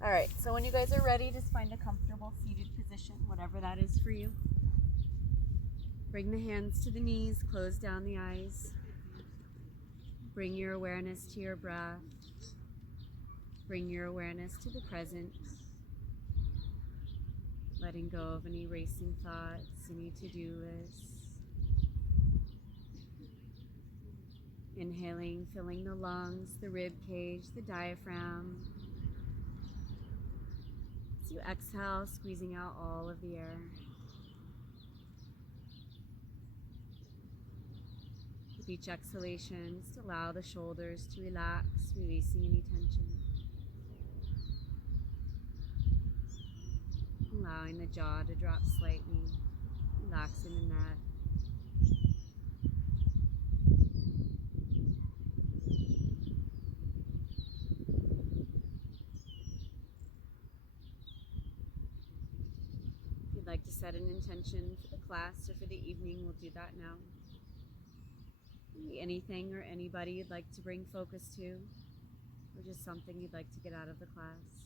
All right, so when you guys are ready, just find a comfortable seated position, whatever that is for you. Bring the hands to the knees, close down the eyes. Bring your awareness to your breath. Bring your awareness to the present. Letting go of any racing thoughts, any to-do lists. Inhaling, filling the lungs, the rib cage, the diaphragm. As you exhale, squeezing out all of the air. With each exhalation, just allow the shoulders to relax, releasing any tension. Allowing the jaw to drop slightly, relaxing the neck. If you'd like to set an intention for the class or for the evening, we'll do that now. Maybe anything or anybody you'd like to bring focus to, or just something you'd like to get out of the class.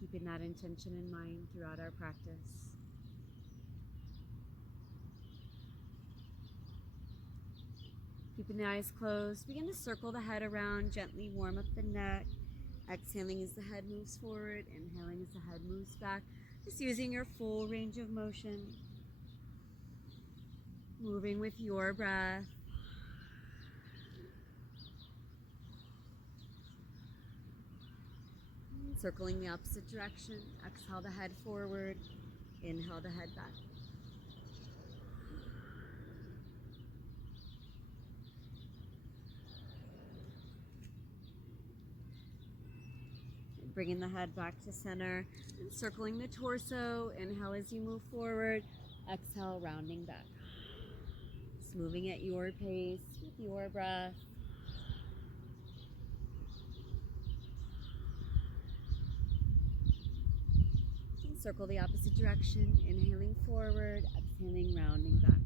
Keeping that intention in mind throughout our practice. Keeping the eyes closed, begin to circle the head around, gently warm up the neck. Exhaling as the head moves forward, inhaling as the head moves back. Just using your full range of motion. Moving with your breath. Circling the opposite direction. Exhale the head forward. Inhale the head back. Bringing the head back to center. And circling the torso. Inhale as you move forward. Exhale, rounding back. Just moving at your pace with your breath. Circle the opposite direction, inhaling forward, exhaling, rounding back.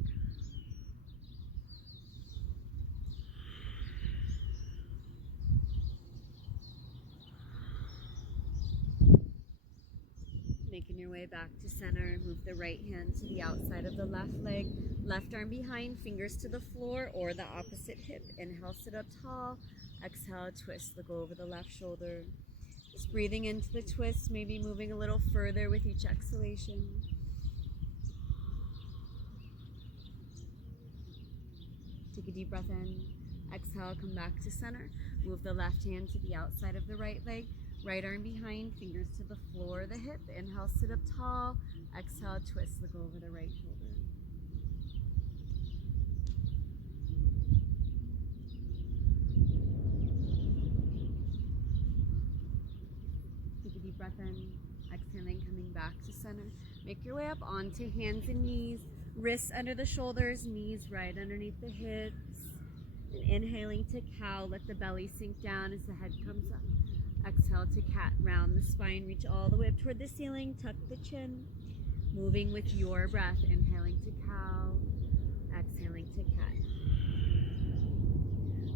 Making your way back to center, move the right hand to the outside of the left leg, left arm behind, fingers to the floor or the opposite hip. Inhale, sit up tall, exhale, twist, look over the left shoulder. Just breathing into the twist, maybe moving a little further with each exhalation. Take a deep breath in. Exhale, come back to center. Move the left hand to the outside of the right leg. Right arm behind, fingers to the floor, the hip. Inhale, sit up tall. Exhale, twist, look over the right shoulder. Take a deep breath in. Exhaling, coming back to center. Make your way up onto hands and knees. Wrists under the shoulders, knees right underneath the hips. And inhaling to cow, let the belly sink down as the head comes up. Exhale to cat, round the spine, reach all the way up toward the ceiling, tuck the chin. Moving with your breath, inhaling to cow, exhaling to cat.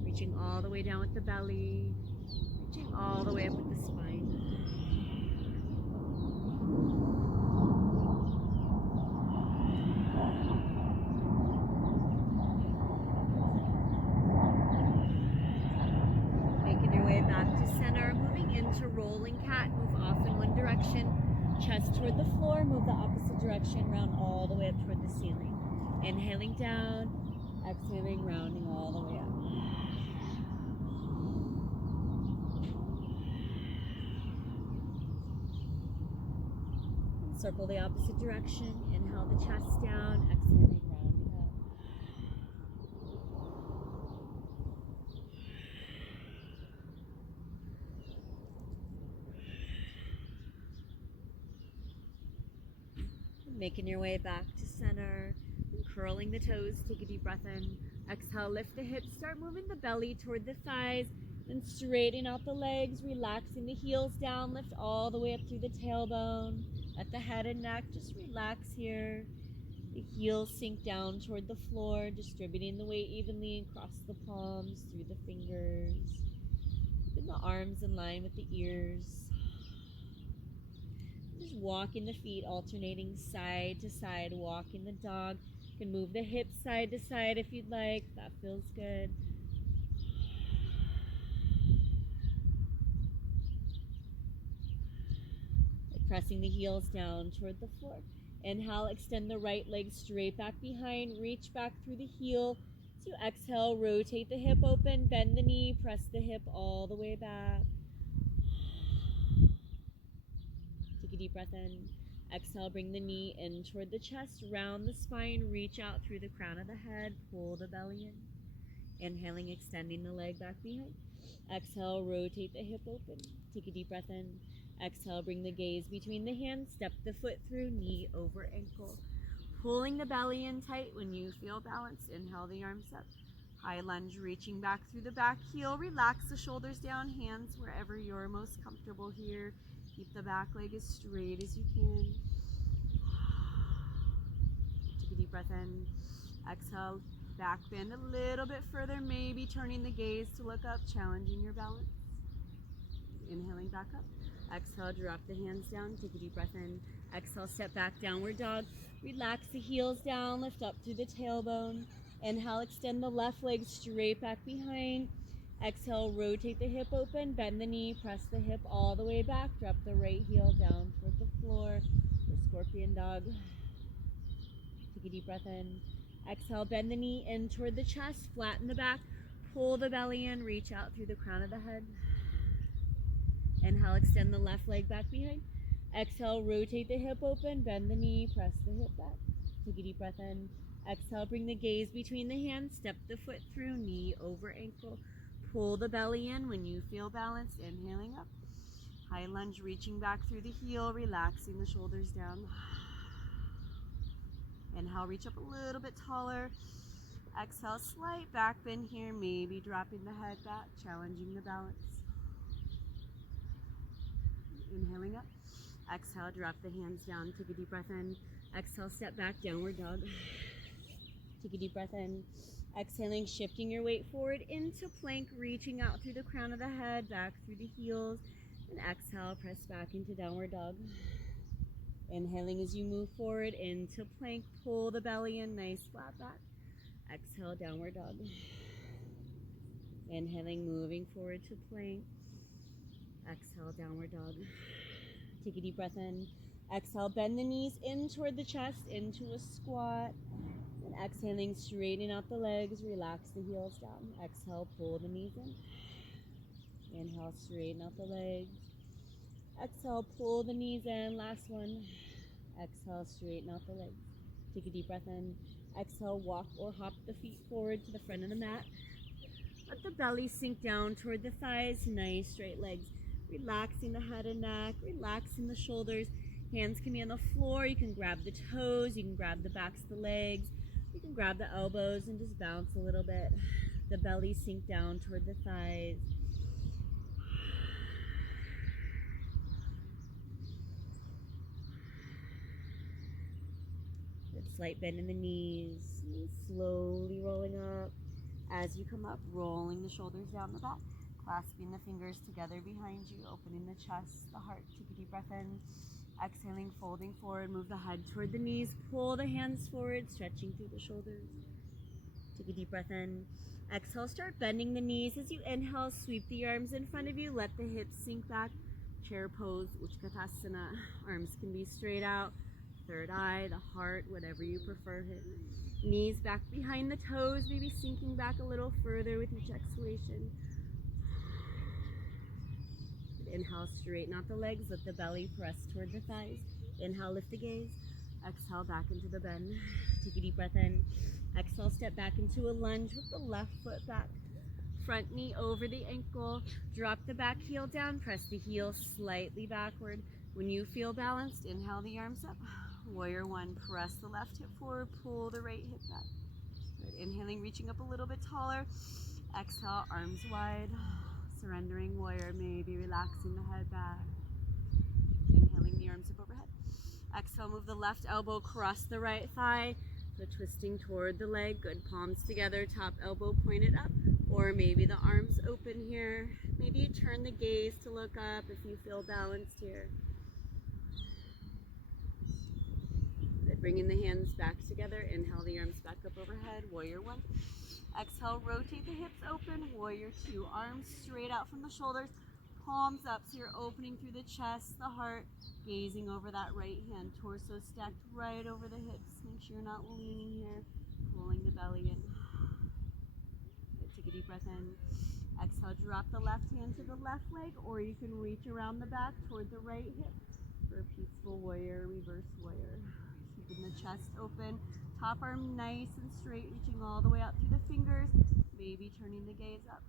Reaching all the way down with the belly, reaching all the way up with the spine. Rolling cat, move off in one direction, chest toward the floor, move the opposite direction, round all the way up toward the ceiling. Inhaling down, exhaling, rounding all the way up. And circle the opposite direction, inhale the chest down, exhaling, rounding up. Making your way back to center, curling the toes, take a deep breath in. Exhale, lift the hips, start moving the belly toward the thighs, then straighten out the legs, relaxing the heels down, lift all the way up through the tailbone. At the head and neck, just relax here. The heels sink down toward the floor, distributing the weight evenly across the palms, through the fingers. Keeping the arms in line with the ears. Just walking the feet, alternating side to side, walking the dog. You can move the hips side to side if you'd like. That feels good. Pressing the heels down toward the floor. Inhale, extend the right leg straight back behind, reach back through the heel. As you exhale, rotate the hip open, bend the knee, press the hip all the way back. Take a deep breath in. Exhale, bring the knee in toward the chest, round the spine, reach out through the crown of the head, pull the belly in. Inhaling, extending the leg back behind. Exhale, rotate the hip open. Take a deep breath in. Exhale, bring the gaze between the hands, step the foot through, knee over ankle. Pulling the belly in tight when you feel balanced. Inhale the arms up. High lunge, reaching back through the back heel. Relax the shoulders down, hands wherever you're most comfortable here. Keep the back leg as straight as you can. Take a deep breath in. Exhale, back bend a little bit further, maybe turning the gaze to look up, challenging your balance. Inhaling back up. Exhale, drop the hands down, take a deep breath in. Exhale, step back, downward dog. Relax the heels down, lift up through the tailbone. Inhale, extend the left leg straight back behind. Exhale, rotate the hip open, bend the knee, press the hip all the way back. Drop the right heel down toward the floor for scorpion dog. Take a deep breath in. Exhale, bend the knee in toward the chest, flatten the back, pull the belly in, reach out through the crown of the head. Inhale, extend the left leg back behind. Exhale, rotate the hip open, bend the knee, press the hip back. Take a deep breath in. Exhale, bring the gaze between the hands, step the foot through, knee over ankle. Pull the belly in when you feel balanced, inhaling up. High lunge, reaching back through the heel, relaxing the shoulders down. Inhale, reach up a little bit taller. Exhale, slight back bend here, maybe dropping the head back, challenging the balance. Inhaling up. Exhale, drop the hands down. Take a deep breath in. Exhale, step back, downward dog. Take a deep breath in. Exhaling, shifting your weight forward into plank, reaching out through the crown of the head, back through the heels. And exhale, press back into downward dog. Inhaling as you move forward into plank, pull the belly in, nice flat back. Exhale, downward dog. Inhaling, moving forward to plank. Exhale, downward dog. Take a deep breath in. Exhale, bend the knees in toward the chest, into a squat. And exhaling, straighten out the legs, relax the heels down. Exhale, pull the knees in. Inhale, straighten out the legs. Exhale, pull the knees in. Last one. Exhale, straighten out the legs. Take a deep breath in. Exhale, walk or hop the feet forward to the front of the mat. Let the belly sink down toward the thighs. Nice straight legs. Relaxing the head and neck, relaxing the shoulders. Hands can be on the floor. You can grab the toes. You can grab the backs of the legs. You can grab the elbows and just bounce a little bit. The belly sink down toward the thighs. Good slight bend in the knees. Slowly rolling up. As you come up, rolling the shoulders down the back. Clasping the fingers together behind you, opening the chest, the heart. Take a deep breath in. Exhaling, folding forward, move the head toward the knees, pull the hands forward, stretching through the shoulders. Take a deep breath in. Exhale, start bending the knees. As you inhale, sweep the arms in front of you, let the hips sink back. Chair pose, Utkatasana. Arms can be straight out, third eye, the heart, whatever you prefer. Knees back behind the toes, maybe sinking back a little further with each exhalation. Inhale, straighten out the legs, let the belly press toward the thighs. Inhale, lift the gaze. Exhale, back into the bend. Take a deep breath in. Exhale, step back into a lunge with the left foot back. Front knee over the ankle. Drop the back heel down. Press the heel slightly backward. When you feel balanced, inhale the arms up. Warrior one, press the left hip forward, pull the right hip back. Good. Inhaling, reaching up a little bit taller. Exhale, arms wide. Surrendering warrior, maybe relaxing the head back. Inhaling the arms up overhead. Exhale, move the left elbow across the right thigh. So twisting toward the leg, good. Palms together, top elbow pointed up, or maybe the arms open here. Maybe you turn the gaze to look up if you feel balanced here. Good. Bringing the hands back together. Inhale the arms back up overhead. Warrior one. Exhale, rotate the hips open. Warrior two. Arms straight out from the shoulders. Palms up, so you're opening through the chest, the heart, gazing over that right hand. Torso stacked right over the hips. Make sure you're not leaning here. Pulling the belly in. Good. Take a deep breath in. Exhale, drop the left hand to the left leg, or you can reach around the back toward the right hip for a peaceful warrior, reverse warrior. Keeping the chest open. Top arm nice and straight, reaching all the way out through the fingers. Maybe turning the gaze up.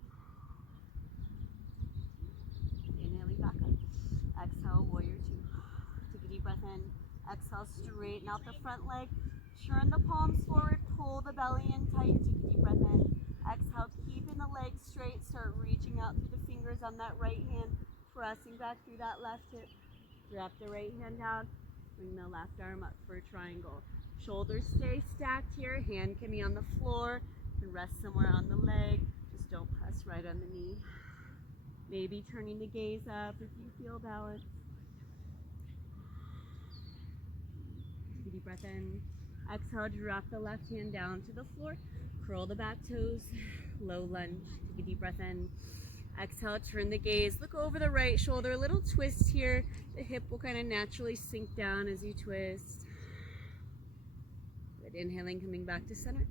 Inhaling back up. Exhale, warrior two. Take a deep breath in. Exhale, straighten out the front leg. Turn the palms forward, pull the belly in tight. Take a deep breath in. Exhale, keeping the legs straight. Start reaching out through the fingers on that right hand. Pressing back through that left hip. Drop the right hand down. Bring the left arm up for a triangle. Shoulders stay stacked here. Hand can be on the floor. You can rest somewhere on the leg. Just don't press right on the knee. Maybe turning the gaze up if you feel balanced. Take a deep breath in. Exhale, drop the left hand down to the floor. Curl the back toes. Low lunge. Take a deep breath in. Exhale, turn the gaze. Look over the right shoulder. A little twist here. The hip will kind of naturally sink down as you twist. Good. Inhaling, coming back to center.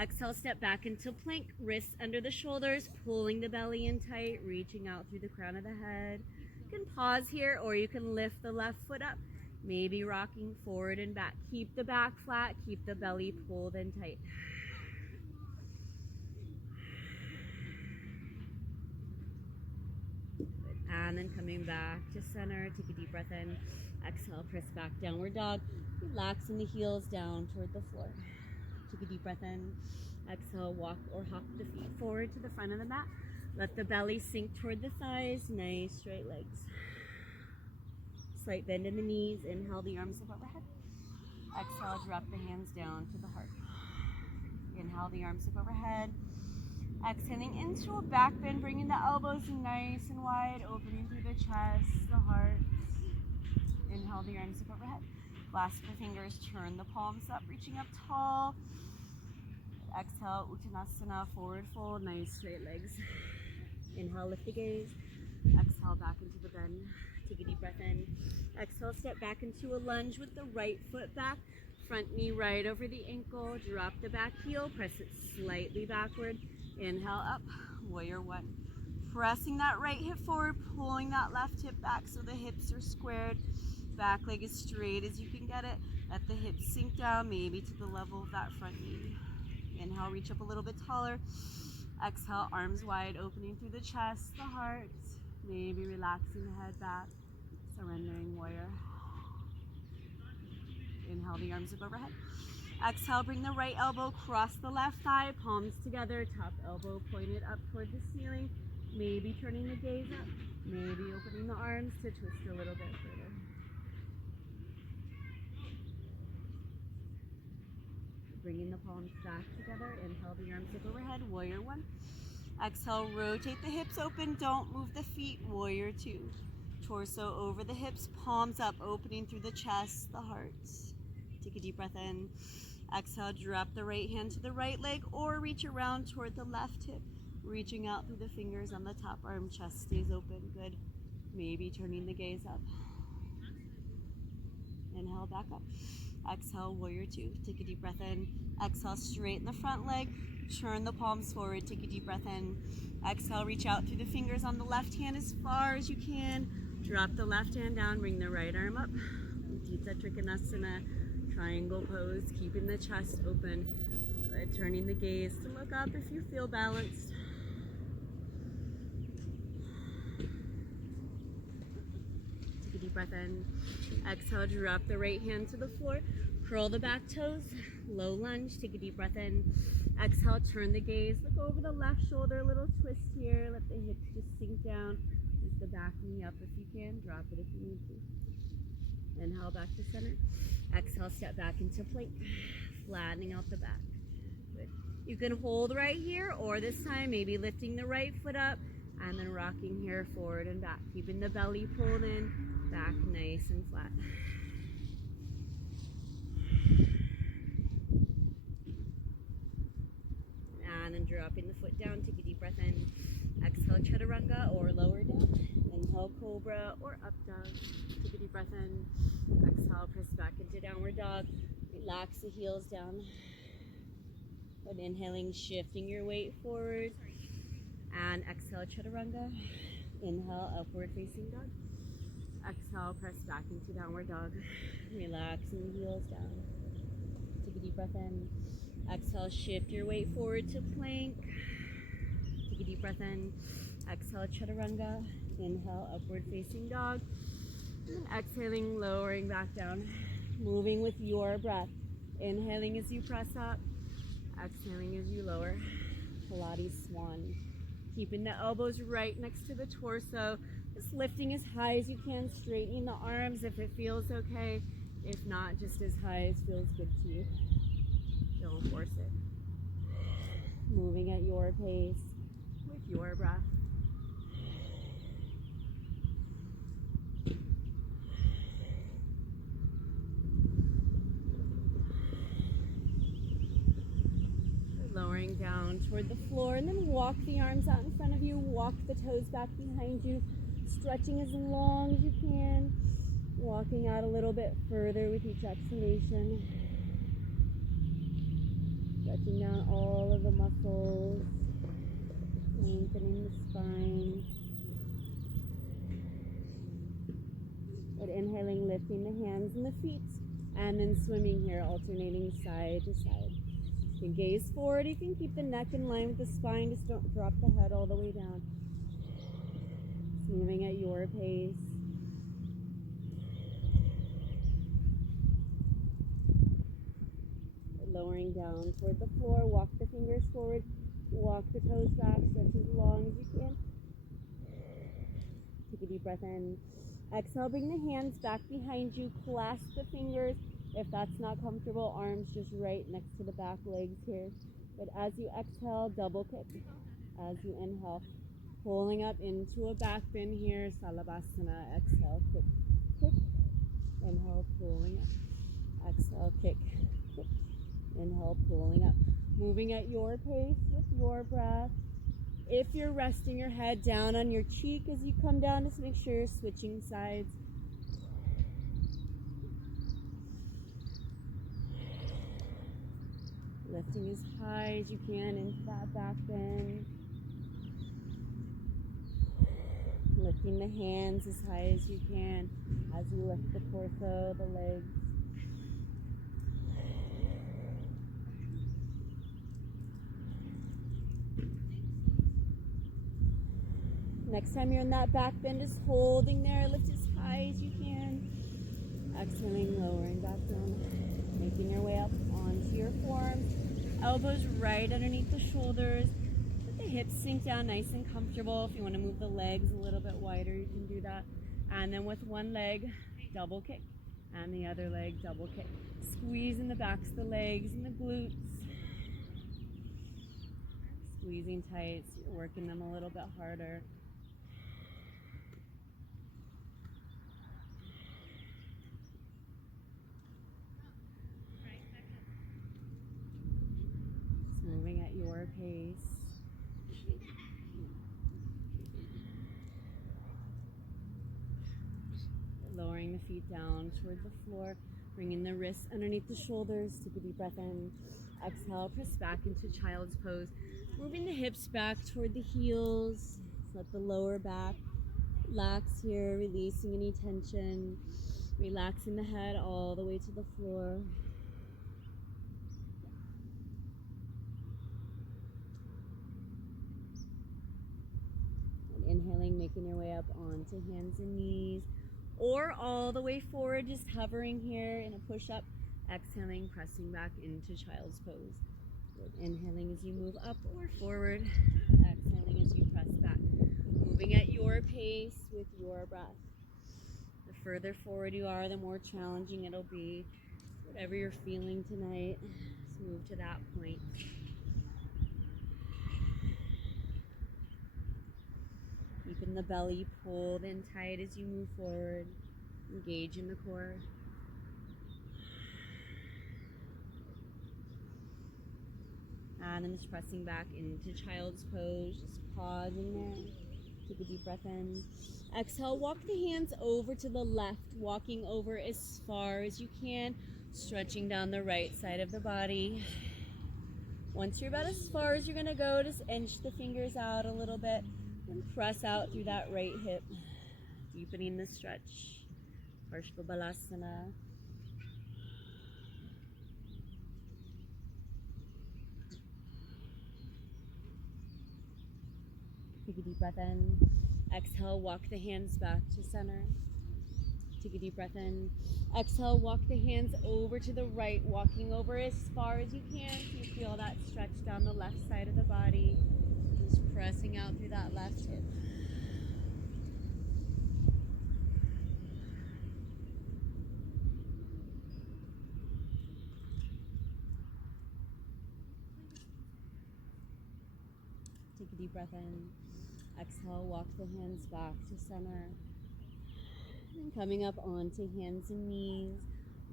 Exhale, step back into plank, wrists under the shoulders, pulling the belly in tight, reaching out through the crown of the head. You can pause here, or you can lift the left foot up, maybe rocking forward and back. Keep the back flat, keep the belly pulled in tight. Good. And then coming back to center, take a deep breath in. Exhale, press back, downward dog. Relaxing the heels down toward the floor. Take a deep breath in. Exhale, walk or hop the feet forward to the front of the mat. Let the belly sink toward the thighs. Nice straight legs. Slight bend in the knees. Inhale the arms up overhead. Exhale, drop the hands down to the heart. Inhale the arms up overhead. Exhaling into a back bend, bringing the elbows nice and wide, opening through the chest, the heart. Inhale the arms up overhead. Clasp the fingers, turn the palms up, reaching up tall. Exhale, Uttanasana, forward fold, nice straight legs. Inhale, lift the gaze. Exhale, back into the bend. Take a deep breath in. Exhale, step back into a lunge with the right foot back. Front knee right over the ankle. Drop the back heel, press it slightly backward. Inhale up, warrior one. Pressing that right hip forward, pulling that left hip back so the hips are squared. Back leg as straight as you can get it. Let the hips sink down, maybe to the level of that front knee. Inhale, reach up a little bit taller. Exhale, arms wide, opening through the chest, the heart. Maybe relaxing the head back. Surrendering warrior. Inhale the arms up overhead. Exhale, bring the right elbow, cross the left thigh, palms together, top elbow pointed up toward the ceiling. Maybe turning the gaze up. Maybe opening the arms to twist a little bit further. Bringing the palms back together. Inhale the arms up overhead. Warrior one. Exhale, rotate the hips open. Don't move the feet. Warrior two. Torso over the hips. Palms up, opening through the chest, the heart. Take a deep breath in. Exhale, drop the right hand to the right leg or reach around toward the left hip. Reaching out through the fingers on the top arm. Chest stays open. Good. Maybe turning the gaze up. Inhale, back up. Exhale, warrior two. Take a deep breath in. Exhale, straighten the front leg. Turn the palms forward. Take a deep breath in. Exhale, reach out through the fingers on the left hand as far as you can. Drop the left hand down. Bring the right arm up. Utthita Trikonasana. Triangle pose. Keeping the chest open. Good. Turning the gaze to look up if you feel balanced. Deep breath in. Exhale, drop the right hand to the floor. Curl the back toes. Low lunge. Take a deep breath in. Exhale, turn the gaze. Look over the left shoulder. A little twist here. Let the hips just sink down. Use the back knee up if you can. Drop it if you need to. Inhale, back to center. Exhale, step back into plank, flattening out the back. Good. You can hold right here, or this time maybe lifting the right foot up and then rocking here forward and back, keeping the belly pulled in, back nice and flat. And then dropping the foot down, take a deep breath in. Exhale, chaturanga or lower down. Inhale, cobra or up dog. Take a deep breath in. Exhale, press back into downward dog. Relax the heels down. But inhaling, shifting your weight forward. And exhale, chaturanga. Inhale, upward facing dog. Exhale, press back into downward dog. Relaxing the heels down. Take a deep breath in. Exhale, shift your weight forward to plank. Take a deep breath in. Exhale, chaturanga. Inhale, upward facing dog. And exhaling, lowering back down. Moving with your breath. Inhaling as you press up. Exhaling as you lower. Pilates swan. Keeping the elbows right next to the torso. Just lifting as high as you can. Straightening the arms if it feels okay. If not, just as high as feels good to you. Don't force it. Moving at your pace with your breath. Lowering down toward the floor, and then walk the arms out in front of you. Walk the toes back behind you. Stretching as long as you can. Walking out a little bit further with each exhalation. Stretching down all of the muscles, lengthening the spine. But inhaling, lifting the hands and the feet, and then swimming here, alternating side to side. You can gaze forward, you can keep the neck in line with the spine, just don't drop the head all the way down. Just moving at your pace. Lowering down toward the floor, walk the fingers forward, walk the toes back, stretch as long as you can. Take a deep breath in. Exhale, bring the hands back behind you, clasp the fingers. If that's not comfortable, arms just right next to the back legs here. But as you exhale, double kick. As you inhale, pulling up into a back bend here, Salabhasana. Exhale, kick, kick. Inhale, pulling up. Exhale, kick, kick. Inhale, pulling up. Moving at your pace with your breath. If you're resting your head down on your cheek as you come down, just make sure you're switching sides. Lifting as high as you can into that back bend. Lifting the hands as high as you can as you lift the torso, the legs. Next time you're in that back bend, just holding there, lift as high as you can. Exhaling, lowering back down, making your way up onto your forearms. Elbows right underneath the shoulders. Let the hips sink down nice and comfortable. If you want to move the legs a little bit wider, you can do that. And then with one leg, double kick. And the other leg, double kick. Squeezing the backs of the legs and the glutes. Squeezing tight, so you're working them a little bit harder. Moving at your pace. Lowering the feet down toward the floor, bringing the wrists underneath the shoulders. Take a deep breath in. Exhale, press back into child's pose. Moving the hips back toward the heels. Let the lower back relax here, releasing any tension. Relaxing the head all the way to the floor. Inhaling, making your way up onto hands and knees, or all the way forward, just hovering here in a push-up. Exhaling, pressing back into child's pose. Good. Inhaling as you move up or forward. Exhaling as you press back. Moving at your pace with your breath. The further forward you are, the more challenging it'll be. Whatever you're feeling tonight, just move to that point. Keeping the belly pulled in tight as you move forward. Engage in the core. And then just pressing back into child's pose. Just pause in there. Take a deep breath in. Exhale, walk the hands over to the left, walking over as far as you can, stretching down the right side of the body. Once you're about as far as you're gonna go, just inch the fingers out a little bit and press out through that right hip, deepening the stretch. Balasana. Take a deep breath in. Exhale, walk the hands back to center. Take a deep breath in. Exhale, walk the hands over to the right, walking over as far as you can. So you feel that stretch down the left side of the body. Just pressing out through that left hip. Take a deep breath in. Exhale, walk the hands back to center. And coming up onto hands and knees.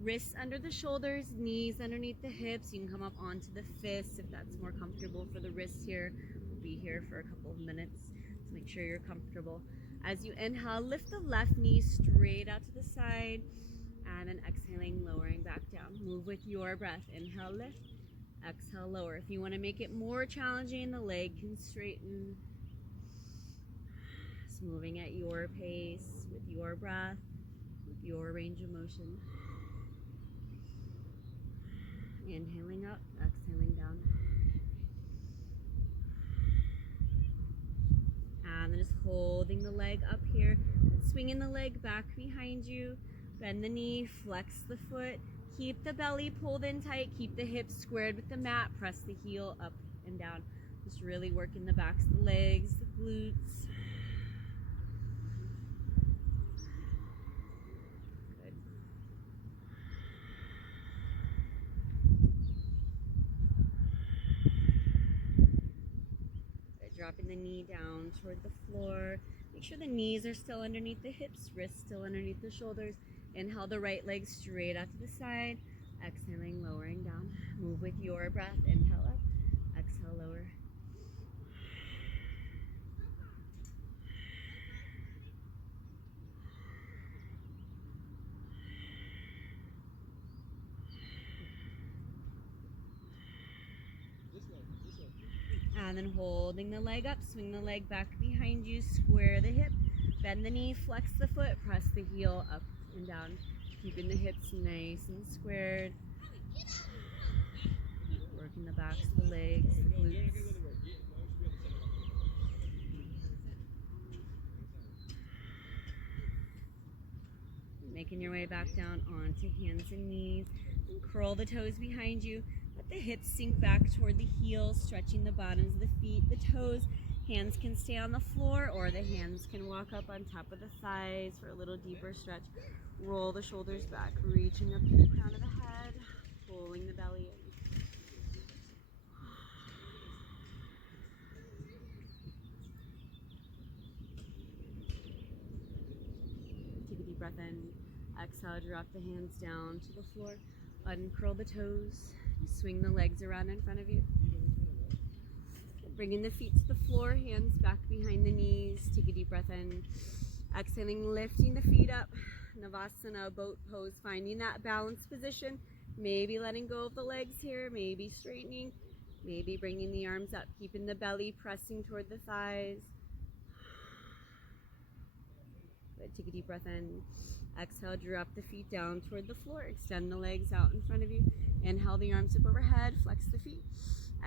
Wrists under the shoulders, knees underneath the hips. You can come up onto the fists if that's more comfortable for the wrists here. We'll be here for a couple of minutes, so make sure you're comfortable. As you inhale, lift the left knee straight out to the side. And then exhaling, lowering back down. Move with your breath. Inhale, lift. Exhale, lower. If you want to make it more challenging, the leg can straighten. Just moving at your pace, with your breath, with your range of motion. Inhaling up, exhaling down. And then just holding the leg up here, swinging the leg back behind you. Bend the knee, flex the foot. Keep the belly pulled in tight. Keep the hips squared with the mat. Press the heel up and down. Just really working the backs of the legs, the glutes. Good. Good. Dropping the knee down toward the floor. Make sure the knees are still underneath the hips, wrists still underneath the shoulders. Inhale the right leg straight out to the side. Exhaling, lowering down. Move with your breath. Inhale up, exhale, lower. And then holding the leg up, swing the leg back behind you, square the hip, bend the knee, flex the foot, press the heel up and down, keeping the hips nice and squared. Working the backs of the legs, the glutes. Making your way back down onto hands and knees. And curl the toes behind you. Let the hips sink back toward the heels, stretching the bottoms of the feet, the toes. Hands can stay on the floor or the hands can walk up on top of the thighs for a little deeper stretch. Roll the shoulders back, reaching up to the crown of the head, pulling the belly in. Take a deep breath in. Exhale, drop the hands down to the floor. Uncurl the toes. Swing the legs around in front of you. Bringing the feet to the floor, hands back behind the knees. Take a deep breath in. Exhaling, lifting the feet up. Navasana, boat pose, finding that balanced position. Maybe letting go of the legs here, maybe straightening. Maybe bringing the arms up, keeping the belly pressing toward the thighs. Good. Take a deep breath in. Exhale, drop the feet down toward the floor. Extend the legs out in front of you. Inhale the arms up overhead, flex the feet.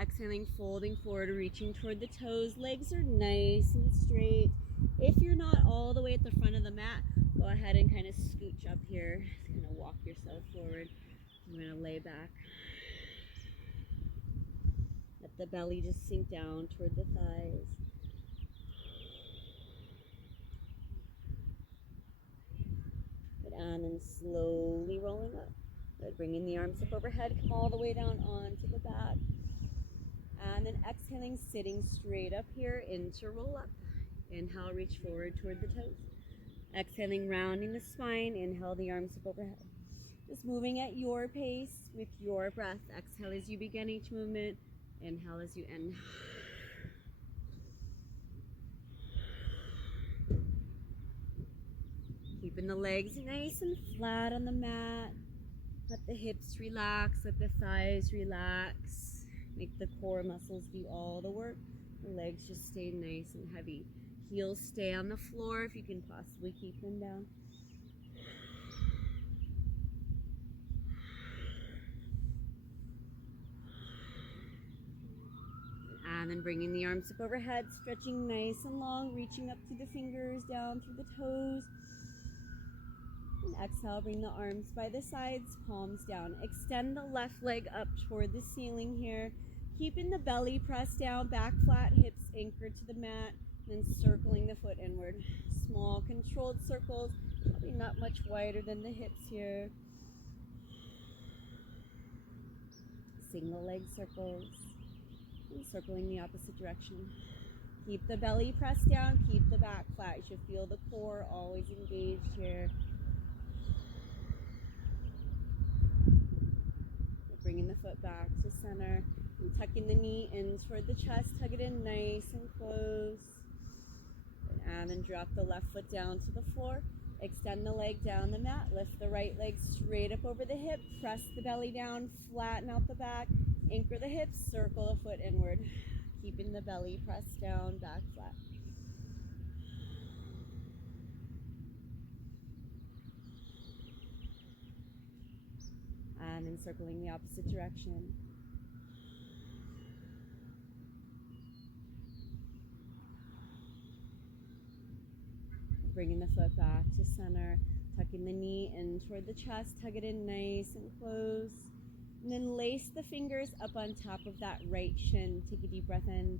Exhaling, folding forward, reaching toward the toes. Legs are nice and straight. If you're not all the way at the front of the mat, go ahead and kind of scooch up here. Just kind of walk yourself forward. I'm going to lay back. Let the belly just sink down toward the thighs. then slowly rolling up. Good. Bringing the arms up overhead, come all the way down onto the back. And then exhaling, sitting straight up here into roll up. Inhale, reach forward toward the toes. Exhaling, rounding the spine. Inhale, the arms up overhead. Just moving at your pace with your breath. Exhale as you begin each movement. Inhale as you end. Keeping the legs nice and flat on the mat. Let the hips relax, let the thighs relax. Make the core muscles do all the work. The legs just stay nice and heavy. Heels stay on the floor if you can possibly keep them down. And then bringing the arms up overhead, stretching nice and long, reaching up through the fingers, down through the toes. And exhale, bring the arms by the sides, palms down. Extend the left leg up toward the ceiling here. Keeping the belly pressed down, back flat, hips anchored to the mat, then circling the foot inward. Small controlled circles, probably not much wider than the hips here. Single leg circles, and circling the opposite direction. Keep the belly pressed down, keep the back flat. You should feel the core always engaged here. Bringing the foot back to center and tucking the knee in toward the chest. Tug it in nice and close. And then drop the left foot down to the floor. Extend the leg down the mat. Lift the right leg straight up over the hip. Press the belly down. Flatten out the back. Anchor the hips. Circle the foot inward. Keeping the belly pressed down, back flat. And then circling the opposite direction. Bringing the foot back to center, tucking the knee in toward the chest, tug it in nice and close. And then lace the fingers up on top of that right shin. Take a deep breath in.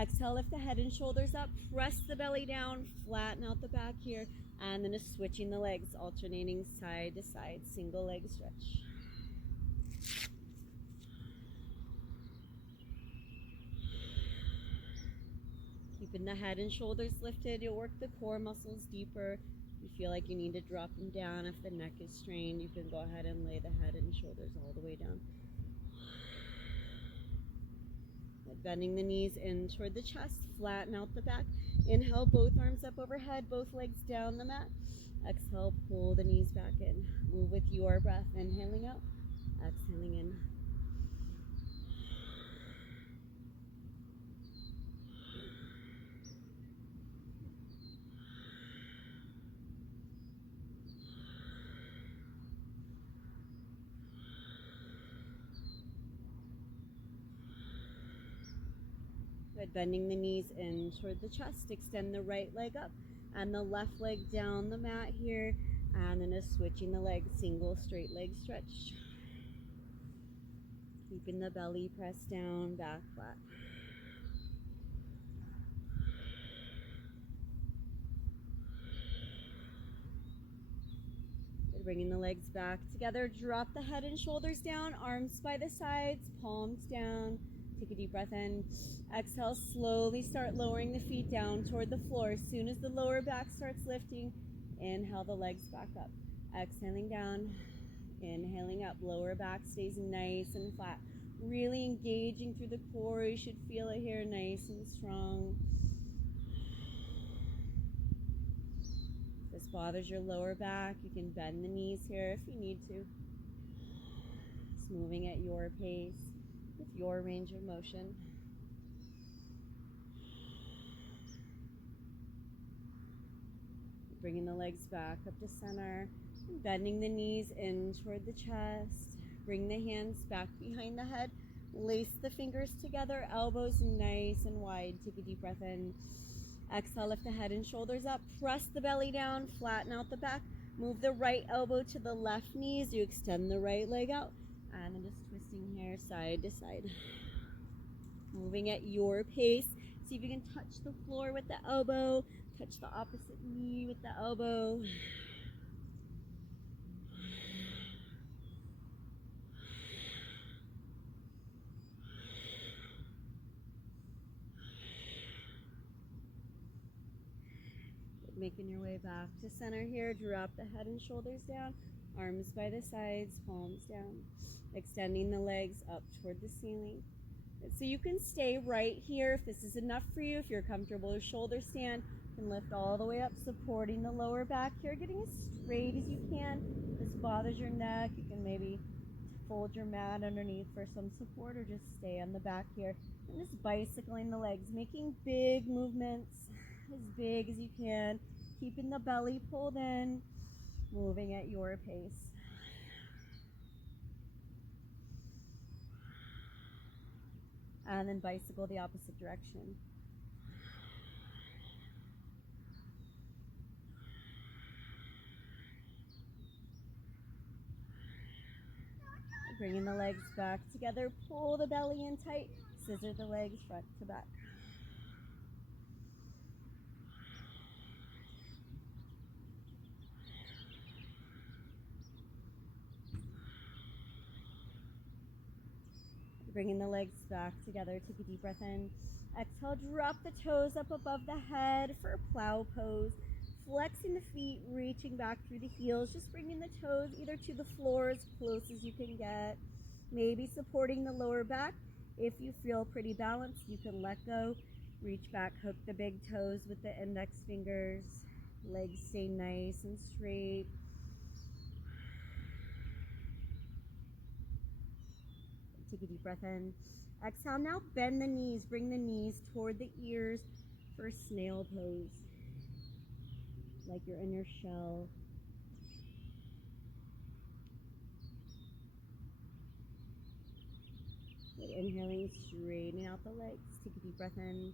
Exhale, lift the head and shoulders up, press the belly down, flatten out the back here, and then just switching the legs, alternating side to side, single leg stretch. Keeping the head and shoulders lifted, you'll work the core muscles deeper. If you feel like you need to drop them down, if the neck is strained, you can go ahead and lay the head and shoulders all the way down. Bending the knees in toward the chest, flatten out the back. Inhale, both arms up overhead, both legs down the mat. Exhale, pull the knees back in. Move with your breath, inhaling out, exhaling in. Good. Bending the knees in toward the chest. Extend the right leg up and the left leg down the mat here. And then just switching the legs, single straight leg stretch. Keeping the belly pressed down, back flat. Good. Bringing the legs back together. Drop the head and shoulders down, arms by the sides, palms down. Take a deep breath in. Exhale, slowly start lowering the feet down toward the floor. As soon as the lower back starts lifting, inhale the legs back up. Exhaling down, inhaling up. Lower back stays nice and flat. Really engaging through the core. You should feel it here, nice and strong. If this bothers your lower back, you can bend the knees here if you need to. Just moving at your pace, with your range of motion. Bringing the legs back up to center, bending the knees in toward the chest. Bring the hands back behind the head. Lace the fingers together, elbows nice and wide. Take a deep breath in. Exhale, lift the head and shoulders up. Press the belly down, flatten out the back. Move the right elbow to the left knee as you extend the right leg out. And then just twisting here side to side. Moving at your pace. See if you can touch the floor with the elbow. Touch the opposite knee with the elbow. Making your way back to center here. Drop the head and shoulders down. Arms by the sides, palms down. Extending the legs up toward the ceiling. So you can stay right here if this is enough for you. If you're comfortable with shoulder stand, you can lift all the way up, supporting the lower back here, getting as straight as you can. If this bothers your neck, you can maybe fold your mat underneath for some support or just stay on the back here. And just bicycling the legs, making big movements, as big as you can, keeping the belly pulled in, moving at your pace. And then bicycle the opposite direction. Bringing the legs back together, pull the belly in tight, scissor the legs front to back. Bringing the legs back together, take a deep breath in. Exhale, drop the toes up above the head for a plow pose. Flexing the feet, reaching back through the heels, just bringing the toes either to the floor as close as you can get. Maybe supporting the lower back. If you feel pretty balanced, you can let go. Reach back, hook the big toes with the index fingers. Legs stay nice and straight. Take a deep breath in. Exhale, now bend the knees. Bring the knees toward the ears for snail pose. Like you're in your shell. Good. Inhaling, straightening out the legs. Take a deep breath in.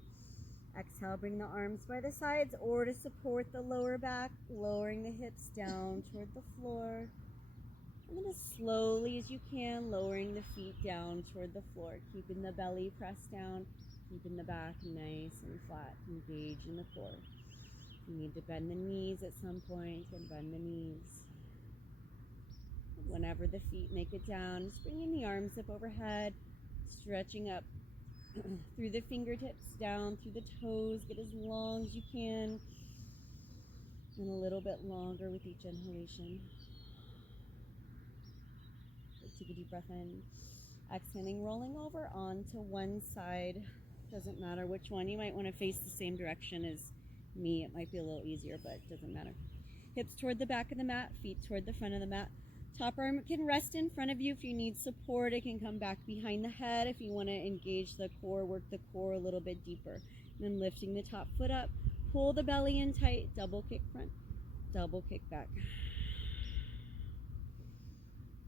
Exhale, bring the arms by the sides or to support the lower back, lowering the hips down toward the floor. And then as slowly as you can, lowering the feet down toward the floor, keeping the belly pressed down, keeping the back nice and flat, engage in the core. If you need to bend the knees at some point, then bend the knees. Whenever the feet make it down, just bringing the arms up overhead, stretching up through the fingertips, down through the toes, get as long as you can, and a little bit longer with each inhalation. Take a deep breath in. Exhaling, rolling over onto one side. Doesn't matter which one. You might want to face the same direction as me. It might be a little easier, but it doesn't matter. Hips toward the back of the mat, feet toward the front of the mat. Top arm can rest in front of you if you need support. It can come back behind the head if you want to engage the core, work the core a little bit deeper. And then lifting the top foot up, pull the belly in tight, double kick front, double kick back.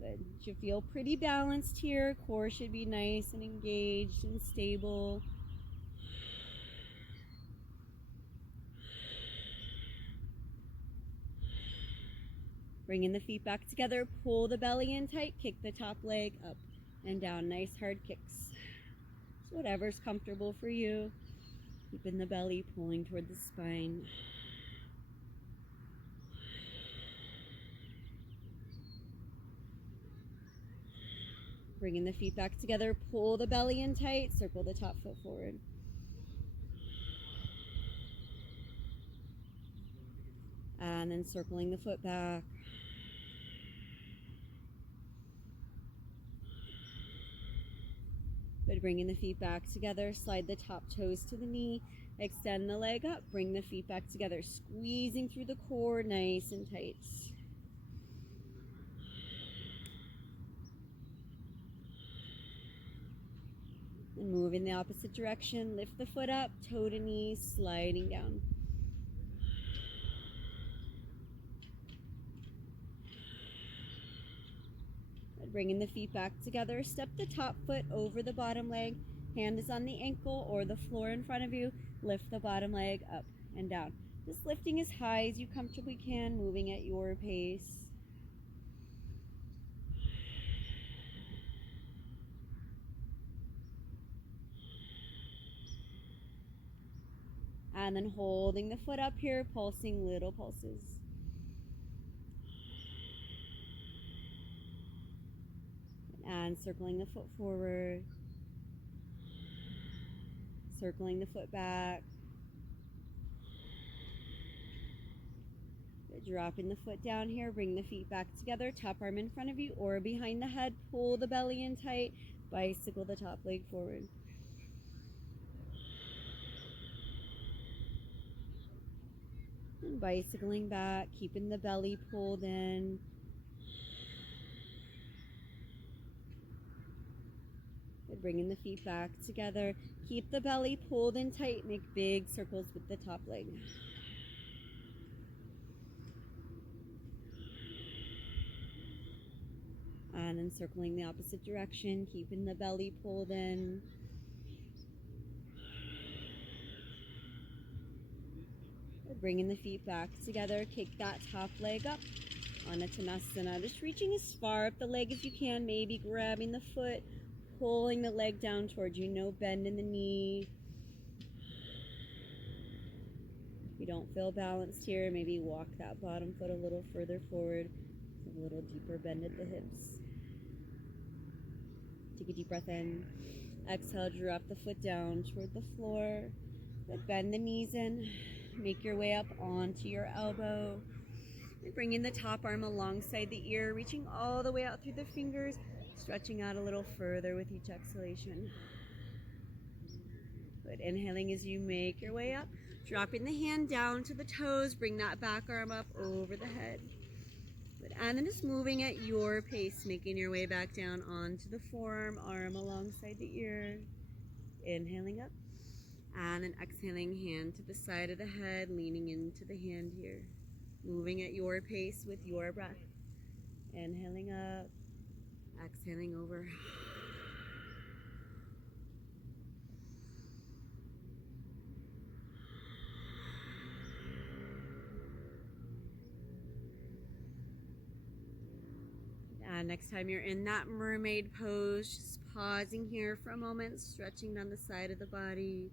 Good. You should feel pretty balanced here. Core should be nice and engaged and stable. Bringing the feet back together, pull the belly in tight, kick the top leg up and down. Nice hard kicks. So whatever's comfortable for you. Keeping the belly pulling toward the spine. Bringing the feet back together, pull the belly in tight, circle the top foot forward. And then circling the foot back. Good, bringing the feet back together, slide the top toes to the knee, extend the leg up, bring the feet back together, squeezing through the core nice and tight. And move in the opposite direction, lift the foot up, toe to knee, sliding down. Bringing the feet back together, step the top foot over the bottom leg, hand is on the ankle or the floor in front of you, lift the bottom leg up and down. Just lifting as high as you comfortably can, moving at your pace. And then holding the foot up here, pulsing little pulses. And circling the foot forward, circling the foot back, Dropping the foot down here, bring the feet back together, top arm in front of you or behind the head, pull the belly in tight, bicycle the top leg forward. And bicycling back, keeping the belly pulled in. And bringing the feet back together, keep the belly pulled in tight, make big circles with the top leg. And then circling the opposite direction, keeping the belly pulled in. Bringing the feet back together, kick that top leg up on a Tanasana. Just reaching as far up the leg as you can, maybe grabbing the foot, pulling the leg down towards you. No bend in the knee. If you don't feel balanced here, maybe walk that bottom foot a little further forward, a little deeper bend at the hips. Take a deep breath in. Exhale, drop the foot down toward the floor. Bend the knees in. Make your way up onto your elbow. Bringing the top arm alongside the ear, reaching all the way out through the fingers, stretching out a little further with each exhalation. Good. Inhaling as you make your way up, dropping the hand down to the toes, bring that back arm up over the head. Good. And then just moving at your pace, making your way back down onto the forearm, arm alongside the ear. Inhaling up. And then exhaling, hand to the side of the head, leaning into the hand here. Moving at your pace with your breath. Inhaling up, exhaling over. And next time you're in that mermaid pose, just pausing here for a moment, stretching down the side of the body.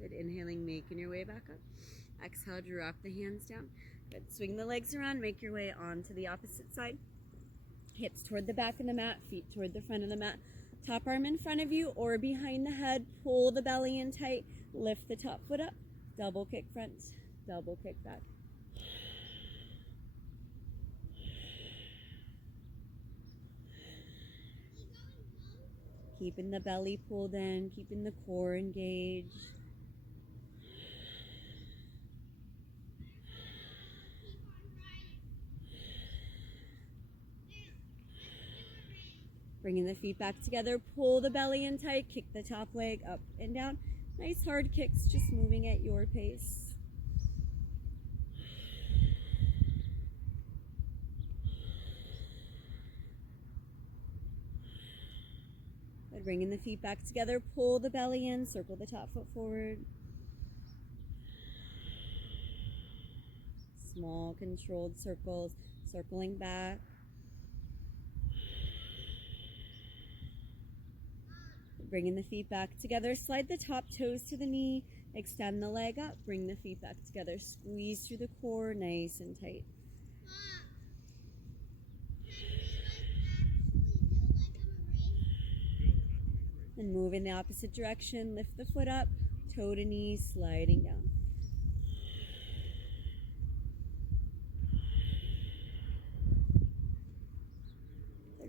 Good. Inhaling, making your way back up. Exhale, drop the hands down. Good. Swing the legs around, make your way onto the opposite side. Hips toward the back of the mat, feet toward the front of the mat. Top arm in front of you or behind the head. Pull the belly in tight. Lift the top foot up. Double kick front, double kick back. Keeping the belly pulled in, keeping the core engaged. Bringing the feet back together, pull the belly in tight, kick the top leg up and down. Nice hard kicks, just moving at your pace. Good. Bringing the feet back together, pull the belly in, circle the top foot forward. Small controlled circles, circling back. Bringing the feet back together, slide the top toes to the knee, extend the leg up, bring the feet back together, squeeze through the core, nice and tight. And move in the opposite direction, lift the foot up, toe to knee, sliding down.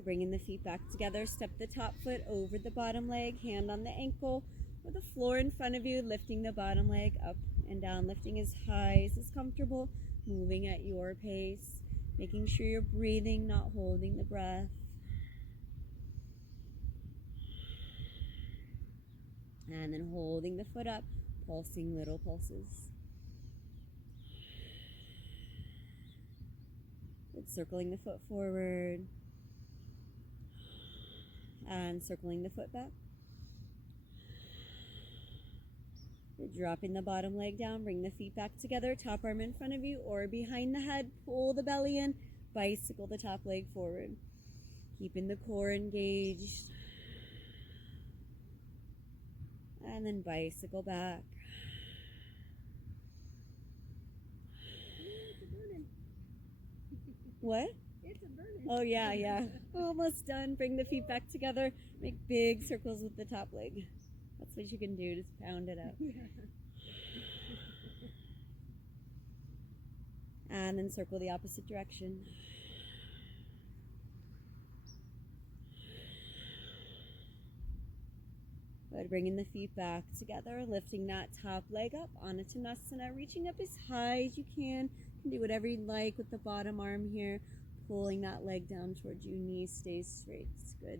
Bringing the feet back together, step the top foot over the bottom leg, hand on the ankle, with the floor in front of you, lifting the bottom leg up and down, lifting as high as is comfortable, moving at your pace, making sure you're breathing, not holding the breath. And then holding the foot up, pulsing little pulses. Good. Circling the foot forward. And circling the foot back. Good. Dropping the bottom leg down, bring the feet back together, top arm in front of you or behind the head, pull the belly in, bicycle the top leg forward. Keeping the core engaged. And then bicycle back. What? It's a burner. Oh yeah, yeah. Almost done. Bring the feet back together. Make big circles with the top leg. That's what you can do. Just pound it out. Yeah. And then circle the opposite direction. Good. Bringing the feet back together, lifting that top leg up on a Tanasana, reaching up as high as you can. You can do whatever you like with the bottom arm here, pulling that leg down towards you. Knee stays straight. It's good.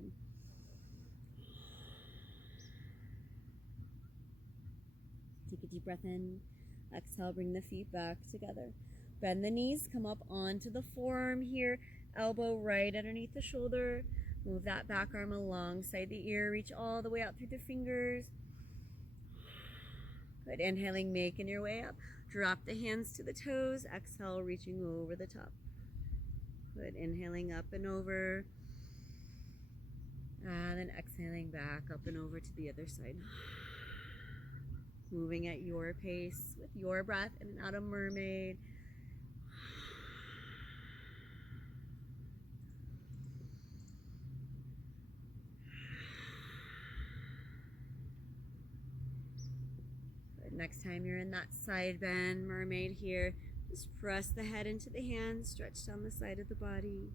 Take a deep breath in. Exhale, bring the feet back together. Bend the knees, come up onto the forearm here. Elbow right underneath the shoulder. Move that back arm alongside the ear. Reach all the way out through the fingers. Good. Inhaling, making your way up. Drop the hands to the toes. Exhale, reaching over the top. Good. Inhaling up and over. And then exhaling back up and over to the other side. Moving at your pace with your breath, in and out of mermaid. Good. Next time you're in that side bend, mermaid here, just press the head into the hands, stretch down the side of the body.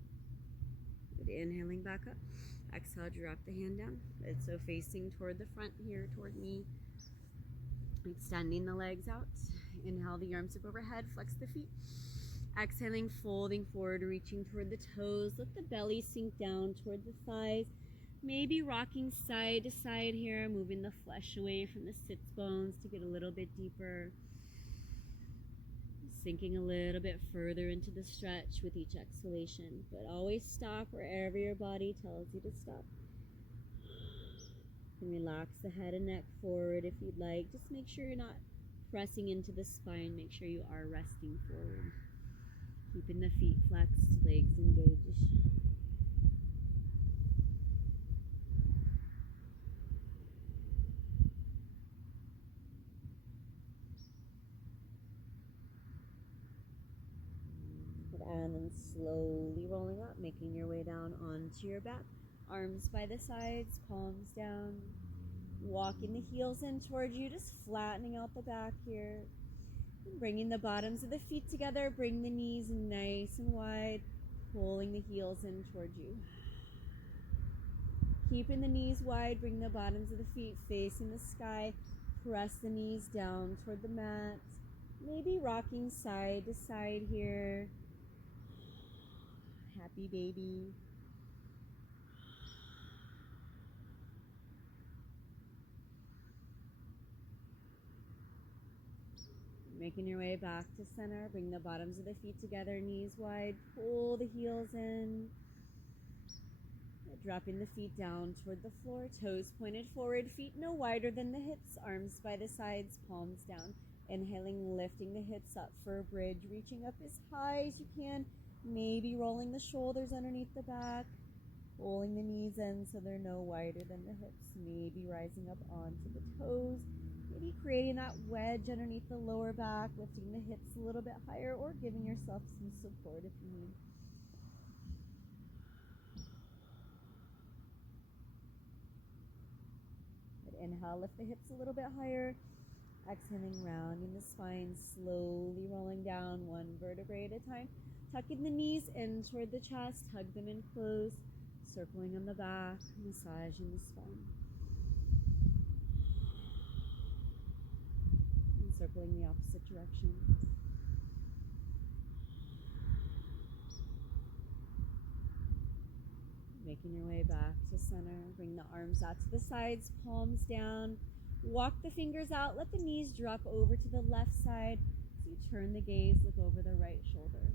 Good. Inhaling back up. Exhale, drop the hand down. Good. So facing toward the front here, toward me. Extending the legs out. Inhale the arms up overhead, flex the feet. Exhaling, folding forward, reaching toward the toes. Let the belly sink down toward the thighs. Maybe rocking side to side here, moving the flesh away from the sits bones to get a little bit deeper. Sinking a little bit further into the stretch with each exhalation. But always stop wherever your body tells you to stop. And relax the head and neck forward if you'd like. Just make sure you're not pressing into the spine. Make sure you are resting forward. Keeping the feet flexed, legs engaged. And then slowly rolling up, making your way down onto your back. Arms by the sides, palms down. Walking the heels in towards you, just flattening out the back here. Bringing the bottoms of the feet together, bring the knees nice and wide, pulling the heels in towards you. Keeping the knees wide, bring the bottoms of the feet facing the sky, press the knees down toward the mat. Maybe rocking side to side here. Happy baby. Making your way back to center. Bring the bottoms of the feet together, knees wide. Pull the heels in. Dropping the feet down toward the floor. Toes pointed forward, feet no wider than the hips. Arms by the sides, palms down. Inhaling, lifting the hips up for a bridge. Reaching up as high as you can. Maybe rolling the shoulders underneath the back. Pulling the knees in so they're no wider than the hips. Maybe rising up onto the toes. Maybe creating that wedge underneath the lower back, lifting the hips a little bit higher, or giving yourself some support if you need. Good. Inhale, lift the hips a little bit higher. Exhaling, rounding the spine, slowly rolling down one vertebrae at a time. Tucking the knees in toward the chest, hug them in close, circling on the back, massaging the spine. And circling the opposite direction. Making your way back to center. Bring the arms out to the sides, palms down. Walk the fingers out. Let the knees drop over to the left side. As you turn the gaze, look over the right shoulder.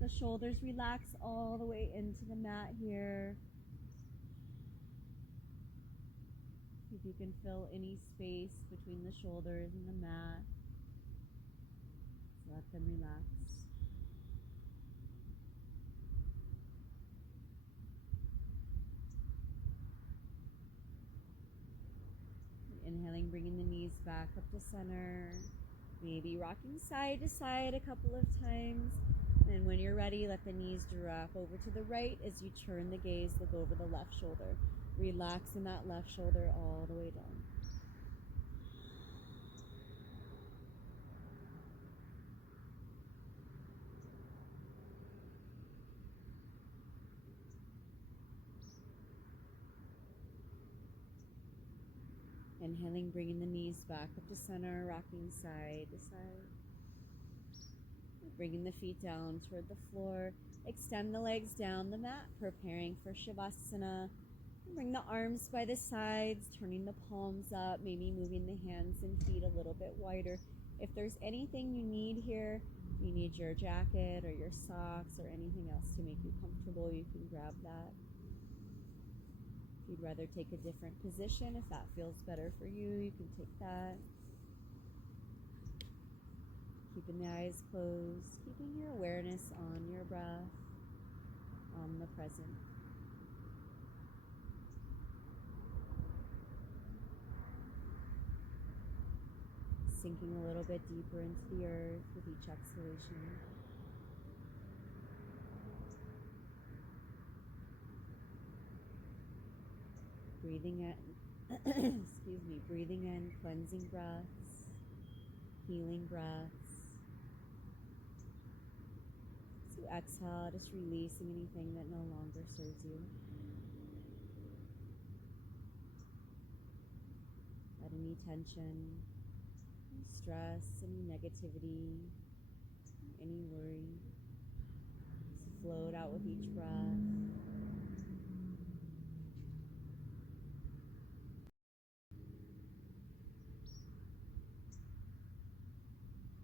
The shoulders relax all the way into the mat here. See if you can fill any space between the shoulders and the mat. Let them relax. Inhaling, bringing the knees back up to center. Maybe rocking side to side a couple of times. And when you're ready, let the knees drop over to the right as you turn the gaze, look over the left shoulder. Relaxing that left shoulder all the way down. Inhaling, bringing the knees back up to center, rocking side to side. Bringing the feet down toward the floor. Extend the legs down the mat, preparing for Shavasana. Bring the arms by the sides, turning the palms up, maybe moving the hands and feet a little bit wider. If there's anything you need here, you need your jacket or your socks or anything else to make you comfortable, you can grab that. If you'd rather take a different position, if that feels better for you, you can take that. Keeping the eyes closed, keeping your awareness on your breath, on the present. Sinking a little bit deeper into the earth with each exhalation. Breathing in, breathing in cleansing breaths, healing breaths. So exhale, just releasing anything that no longer serves you. Let any tension, any stress, any negativity, any worry just float out with each breath.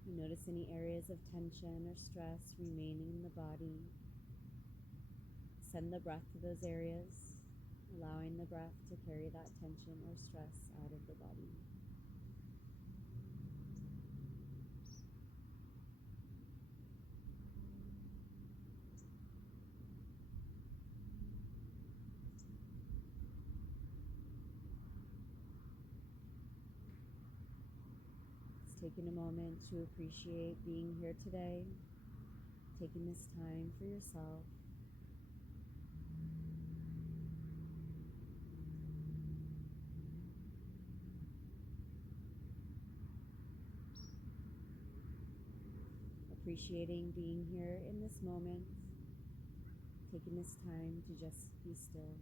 You notice any areas of tension or stress remaining in the body. Send the breath to those areas, allowing the breath to carry that tension or stress out of the body. Taking a moment to appreciate being here today, taking this time for yourself. Appreciating being here in this moment, taking this time to just be still.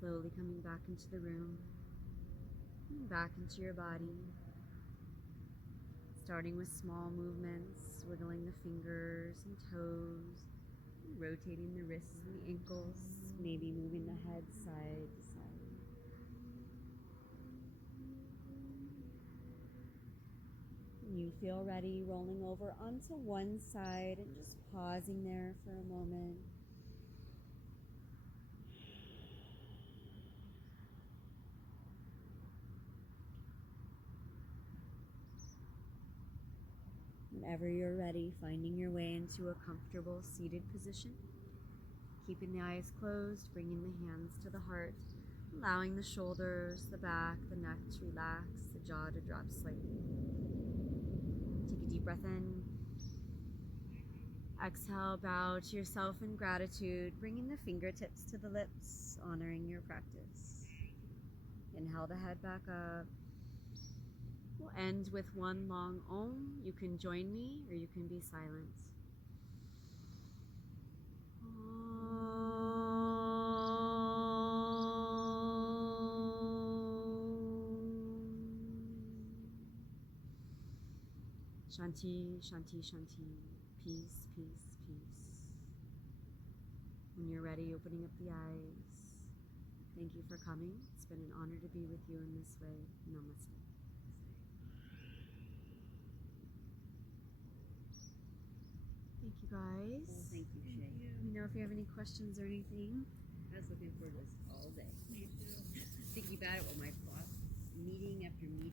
Slowly coming back into the room, back into your body. Starting with small movements, wiggling the fingers and toes, rotating the wrists and the ankles, maybe moving the head side to side. When you feel ready, rolling over onto one side and just pausing there for a moment. Whenever you're ready, finding your way into a comfortable seated position. Keeping the eyes closed, bringing the hands to the heart, allowing the shoulders, the back, the neck to relax, the jaw to drop slightly. Take a deep breath in. Exhale, bow to yourself in gratitude, bringing the fingertips to the lips, honoring your practice. Inhale the head back up. We'll end with one long Om. You can join me or you can be silent. Shanti, Shanti, Shanti. Peace, peace, peace. When you're ready, opening up the eyes. Thank you for coming. It's been an honor to be with you in this way. Namaste. Thank you, guys. Well, thank you, Shay. Let me know if you have any questions or anything. I was looking for this all day.